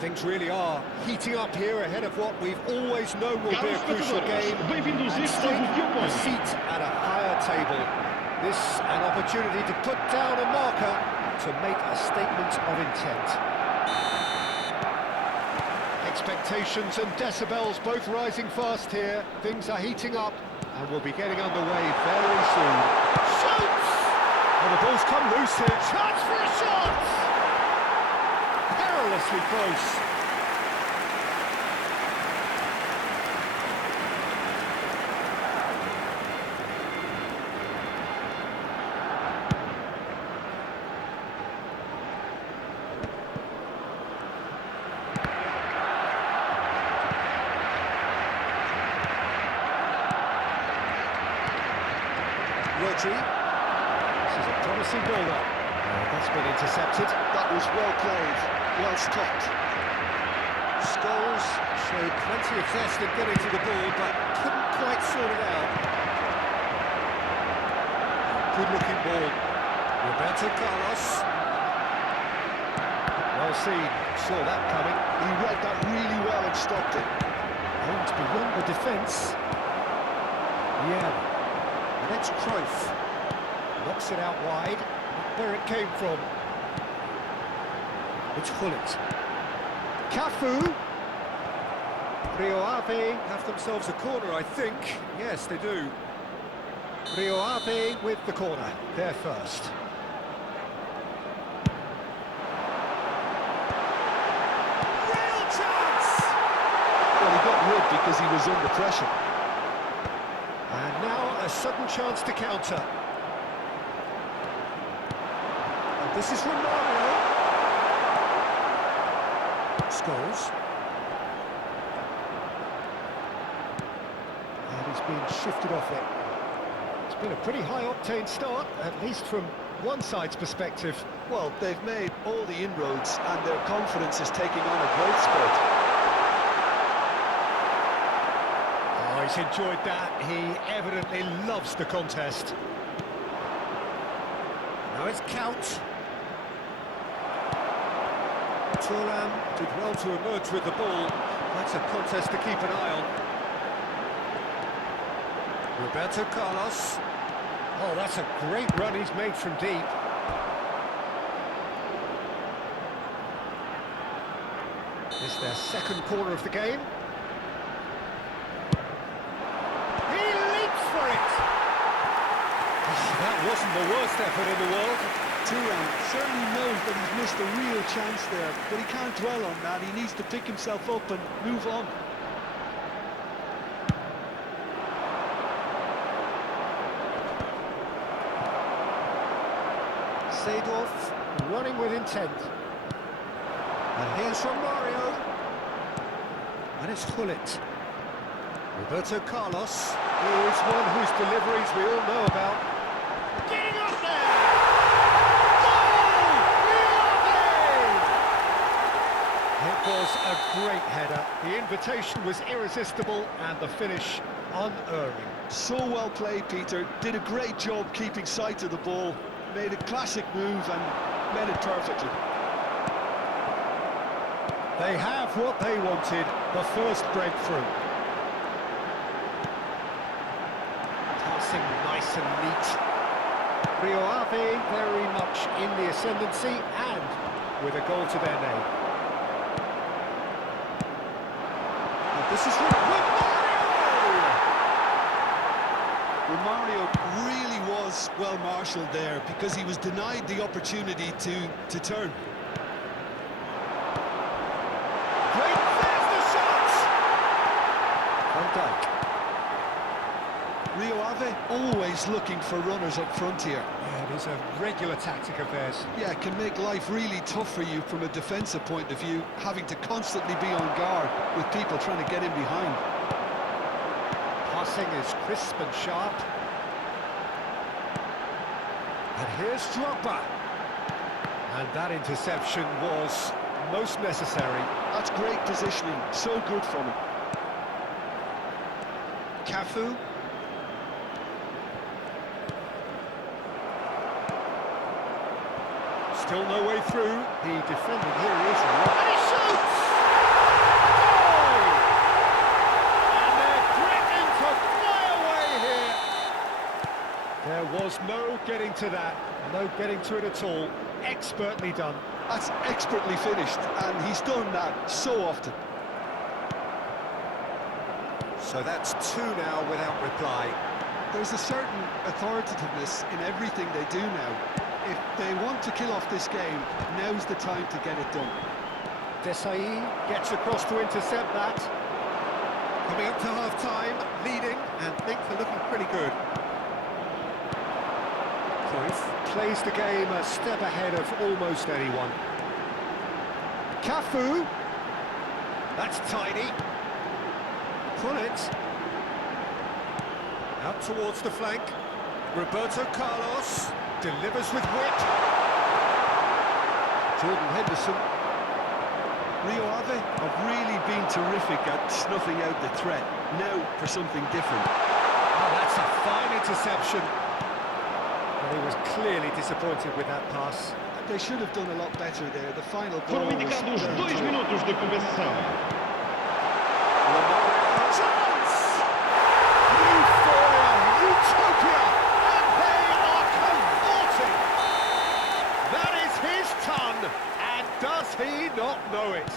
Things really are heating up here ahead of what we've always known will be a crucial game. And stake a seat at a higher table. This an opportunity to put down a marker to make a statement of intent. Expectations and decibels both rising fast here. Things are heating up and we'll be getting underway very soon. Shoots! Well, the ball's come loose here. Chance for a shot! Perilously close. Rodri. This is a promising ball-up. That's been intercepted. That was well played, well stopped. Scholes showed plenty of zest in getting to the ball, but couldn't quite sort it out. Good-looking ball. Roberto Carlos. Well seen. Saw that coming. He read that really well and stopped it. Aimed beyond the defence. Yeah. Next Cruyff. Knocks it out wide. Where it came from. It's Hullet. Cafu. Rio Ave have themselves a corner, I think. Yes, they do. Rio Ave with the corner. They're first. Real chance! Well, he got rid because he was under pressure. And now a sudden chance to counter. And this is Romario. Scholes. And he's been shifted off it. It's been a pretty high-octane start, at least from one side's perspective. Well, they've made all the inroads and their confidence is taking on a growth spurt. Oh, he's enjoyed that. He evidently loves the contest. Now it's Count. Thuram did well to emerge with the ball. That's a contest to keep an eye on. Roberto Carlos. Oh, that's a great run he's made from deep. It's their second corner of the game. He leaps for it! That wasn't the worst effort in the world. Thuram certainly knows that he's missed a real chance there, but he can't dwell on that. He needs to pick himself up and move on. Seedorf running with intent. And here's Romario. And it's Hullet. Roberto Carlos. Here's one whose deliveries we all know about. Getting up there! Goal! execution was irresistible and the finish unerring. So well played, Peter. Did a great job keeping sight of the ball. Made a classic move and met it perfectly. They have what they wanted, the first breakthrough. Passing nice and neat. Rio Ave very much in the ascendancy and with a goal to their name. And this is Romario really was well marshalled there because he was denied the opportunity to turn. Great, there's the shot! Van Dijk. Rio Ave always looking for runners up front here. Yeah, it is a regular tactic of theirs. Yeah, it can make life really tough for you from a defensive point of view, having to constantly be on guard with people trying to get in behind. Passing is crisp and sharp. And here's Drogba. And that interception was most necessary. That's great positioning, so good from him. Cafu. Still no way through. The defending here is right. And he shoots! Goal! And they're threatening to fly away here. There was no getting to that. No getting to it at all. Expertly done. That's expertly finished, and he's done that so often. So that's two now without reply. There's a certain authoritativeness in everything they do now. If they want to kill off this game, now's the time to get it done. Desai gets across to intercept that. Coming up to half-time, leading, and things are looking pretty good. Cruyff plays the game a step ahead of almost anyone. Cafu. That's tiny. Pullet. Out towards the flank. Roberto Carlos delivers with wit. Jordan Henderson. Rio Ave have really been terrific at snuffing out the threat. Now for something different. Oh, that's a fine interception. Well, he was clearly disappointed with that pass. They should have done a lot better there. The final ball Foram indicados 2 minutos de compensação. Chance! Euphoria, utopia, and they are cavorting. That is his ton, and does he not know it?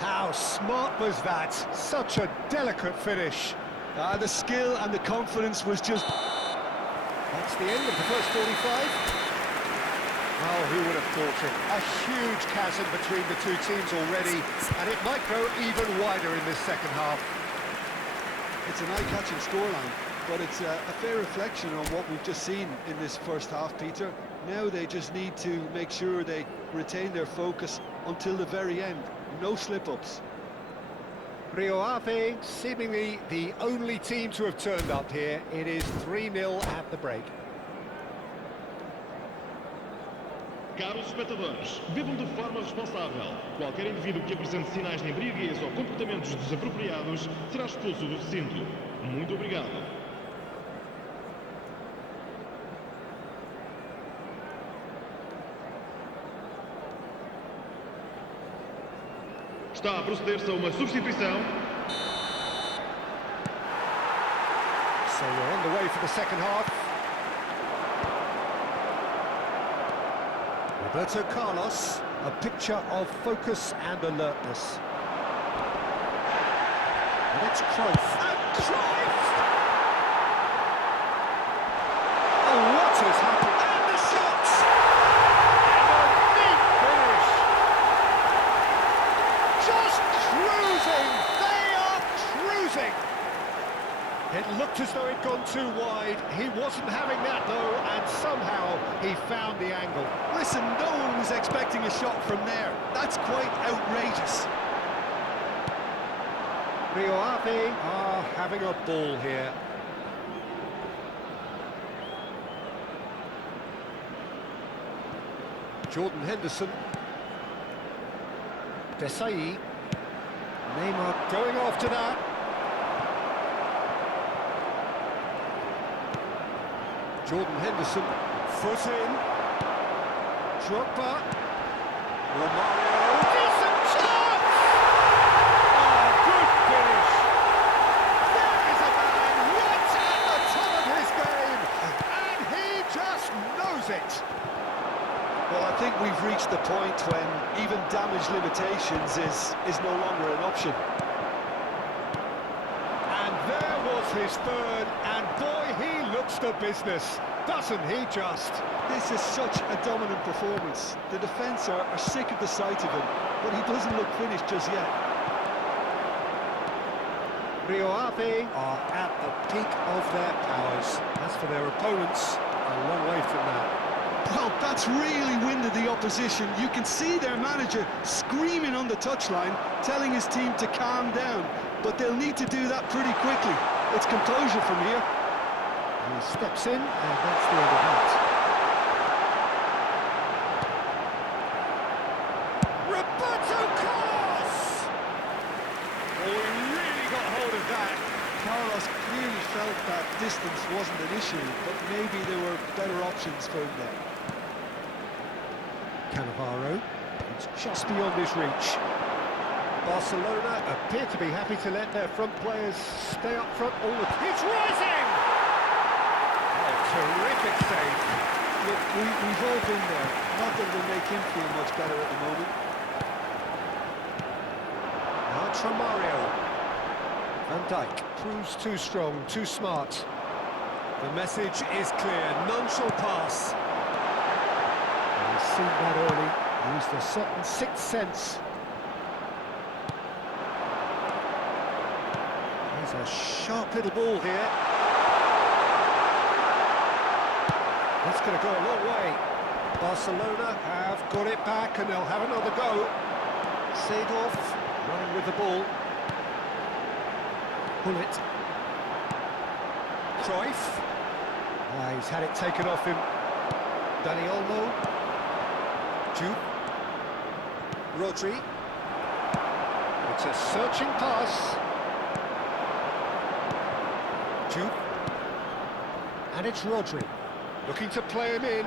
How smart was that? Such a delicate finish. The skill and the confidence was just... That's the end of the first 45. Oh, who would have thought it? A huge chasm between the two teams already, and it might go even wider in this second half. It's an eye-catching scoreline, but it's a fair reflection on what we've just seen in this first half, Peter. Now they just need to make sure they retain their focus until the very end. No slip-ups. Rio Ave, seemingly the only team to have turned up here. It is 3-0 at the break. Caros espectadores, bebam de forma responsável. Qualquer indivíduo que apresente sinais de embriaguez ou comportamentos desapropriados será expulso do recinto. Muito obrigado. Está a proceder-se a uma substituição. So we're on the way for the second half. Roberto Carlos, a picture of focus and alertness. And it's Cruyff. And Cruyff! Oh, what has happened? And the shot! And a neat finish! Just cruising! They are cruising! It looked as though it'd gone too wide. He wasn't having that, though, and somehow he found the angle. Listen, no one was expecting a shot from there. That's quite outrageous. Rio Ave are having a ball here. Jordan Henderson. Desai. Neymar going after that. Jordan Henderson, foot in. Drogba. Romario. Decent chance! Oh, good finish. There is a man right at the top of his game, and he just knows it. Well, I think we've reached the point when even damage limitations is no longer an option. And there was his third, and boy, he looks the business, doesn't he just? This is such a dominant performance. The defence are sick of the sight of him, but he doesn't look finished just yet. Rio Ave are at the peak of their powers. As for their opponents, a long way from that. Well, that's really winded the opposition. You can see their manager screaming on the touchline, telling his team to calm down, but they'll need to do that pretty quickly. It's composure from here. He steps in, and that's the end of that. Roberto Carlos! Oh, he really got hold of that. Carlos clearly felt that distance wasn't an issue, but maybe there were better options for him there. Cannavaro, it's just beyond his reach. Barcelona appear to be happy to let their front players stay up front all the time. It's rising! Oh, terrific save. Look, we've all been there. Not that it'll make him feel much better at the moment. Now Romario. Van Dijk proves too strong, too smart. The message is clear, none shall pass. He's seen that early, used a certain sixth sense. There's a sharp little ball here. That's going to go a long way. Barcelona have got it back and they'll have another go. Seedorf running with the ball. Bullet. Cruyff. He's had it taken off him. Dani Olmo. Jude. Rodri. It's a searching pass. Jude. And it's Rodri. Looking to play him in.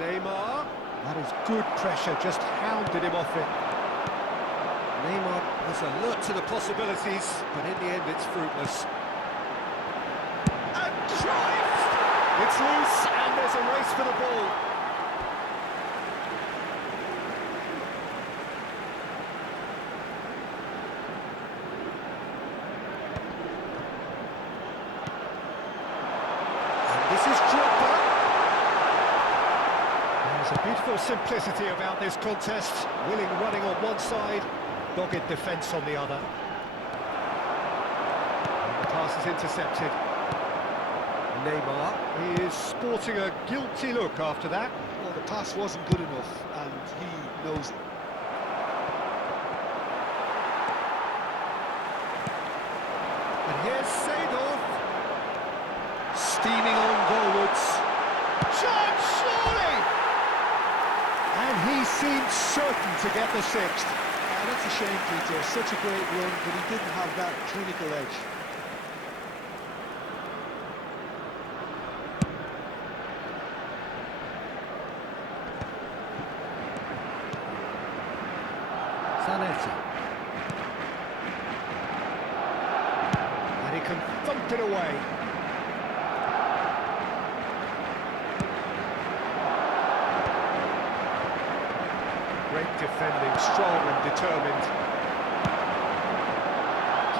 Neymar. That is good pressure, just hounded him off it. Neymar was alert to the possibilities, but in the end it's fruitless. And Cruyff! It's loose, and there's a race for the ball. And this is Drogba. There's a beautiful simplicity about this contest. Willing running on one side, dogged defence on the other. And the pass is intercepted. Neymar is sporting a guilty look after that. Well, the pass wasn't good enough, and he knows it. And here's Seedorf. Steaming on goalwards. Chance, surely! And he seemed certain to get the sixth. That's a shame, Peter. Such a great run, but he didn't have that clinical edge. Zanetti. And he can thump it away. Great defending, strong and determined.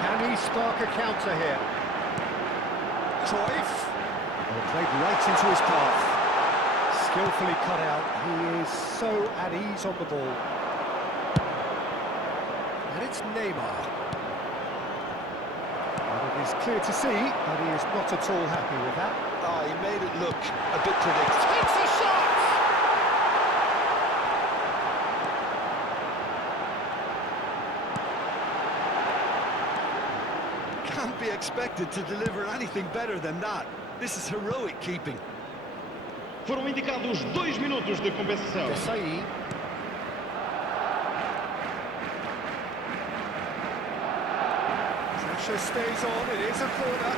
Can he spark a counter here? Cruyff. Well, played right into his path. Skillfully cut out. He is so at ease on the ball. And it's Neymar. And it is clear to see that he is not at all happy with that. Oh, he made it look a bit predictable. It's a shot! Can't be expected to deliver anything better than that. This is heroic keeping. Foram indicados 2 minutos de compensação. Desai. Pressure stays on, it is a corner.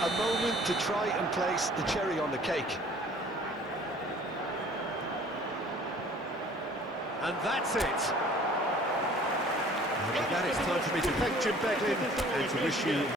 A moment to try and place the cherry on the cake. And that's it. With that, it's time for me to thank Jim Beglin and to wish you